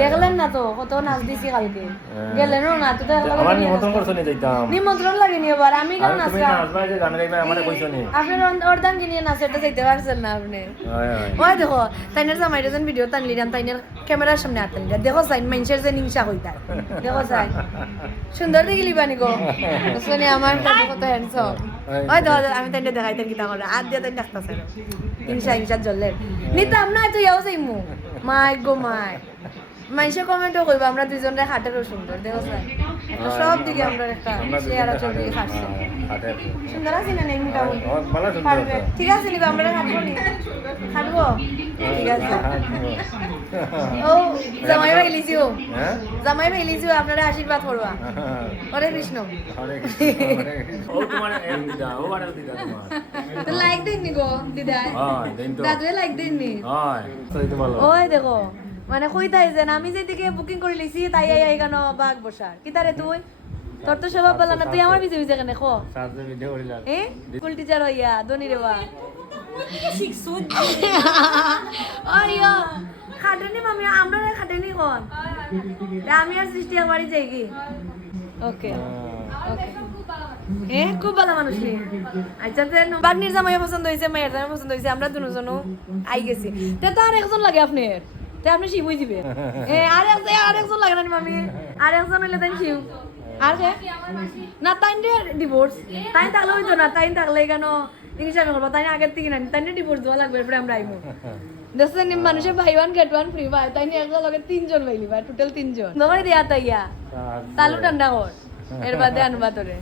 দেখলেন না তো কত নাচ দিছি কালকে গেলেন না তো আমার নিমন্ত্রণ করছো নি যাইতাম নিমন্ত্রণ লাগেনি এবার আমি কেন নাচ তুমি নাচবা যে গান গাইবা আমারে কইছো নি আপনার অর্ধান কিনিয়ে নাচটা চাইতে পারছেন না আপনি ওই দেখো তাইনের জামাইটা যেন ভিডিও টানলি রাম তাইনের ক্যামেরার সামনে আতেন দেখো সাইন মানুষের যে হিংসা হইতা দেখো সাই সুন্দর দেখিলি বানি গো শুনে আমার কাছে কত হ্যান্ডসাম ওই দেখো আমি তাইনে দেখাইতেন কিতা করে আর দিয়ে তাই ডাকতাছে হিংসা জ্বললেন নিতাম না তুই যাও যাইমু মাই গো মাই মানুষের কমেন্টও কইবা আমরা দুইজনের হাটেরও সুন্দর দেখো স্যার একটা সব দিকে আমরা একটা শেয়ার আছে দিকে খাচ্ছি সুন্দর আছে না নেই মোটামুটি ঠিক আছে নিবা আমরা খাটবো নি খাটবো ঠিক আছে ও জামাই ভাই লিজিও জামাই ভাই লিজিও আপনারা আশীর্বাদ করবা হরে কৃষ্ণ ও তোমার ও আর দিদা তোমার তো লাইক দেন নি গো দিদা হ্যাঁ দেন তো দাদুয়ে লাইক দেন নি হয় তো তোমার ওই দেখো মানে কইতাই যে আমি যেদিকে বুকিং করে লিছি তাই আই কেন বাঘ বসার কিতারে তুই তোর তো স্বভাব বলা না তুই আমার পিছে পিছে কেন খো সাথে ভিডিও করিলা স্কুল টিচার হইয়া দনি রে বা ওইও খাটেনি মামি আমরা খাটেনি কোন আমি আর সৃষ্টি বাড়ি যাই কি ওকে ওকে খুব ভালো মানুষ আচ্ছা বাগনির জামাই পছন্দ হয়েছে মায়ের জামাই পছন্দ হয়েছে আমরা দুজনও আই গেছি তো আর একজন লাগে আপনার তাই আপনি শিবই দিবে আর একজন লাগে না মামি আর একজন হইলে তাই শিব আর না তাই ডিভোর্স তাই থাকলে হইতো না তাই থাকলে কেন ইংলিশ আমি করবো তাই আগের থেকে না তাই ডিভোর্স দেওয়া লাগবে এরপরে আমরা আইবো দেখছেন মানুষের ভাই ওয়ান গেট ওয়ান ফ্রি ভাই তাই একজন লগে 3 জন পাইলি ভাই টোটাল 3 জন দোকানে দিয়া তাইয়া তালু ঠান্ডা কর এর বাদে আনবা তোরে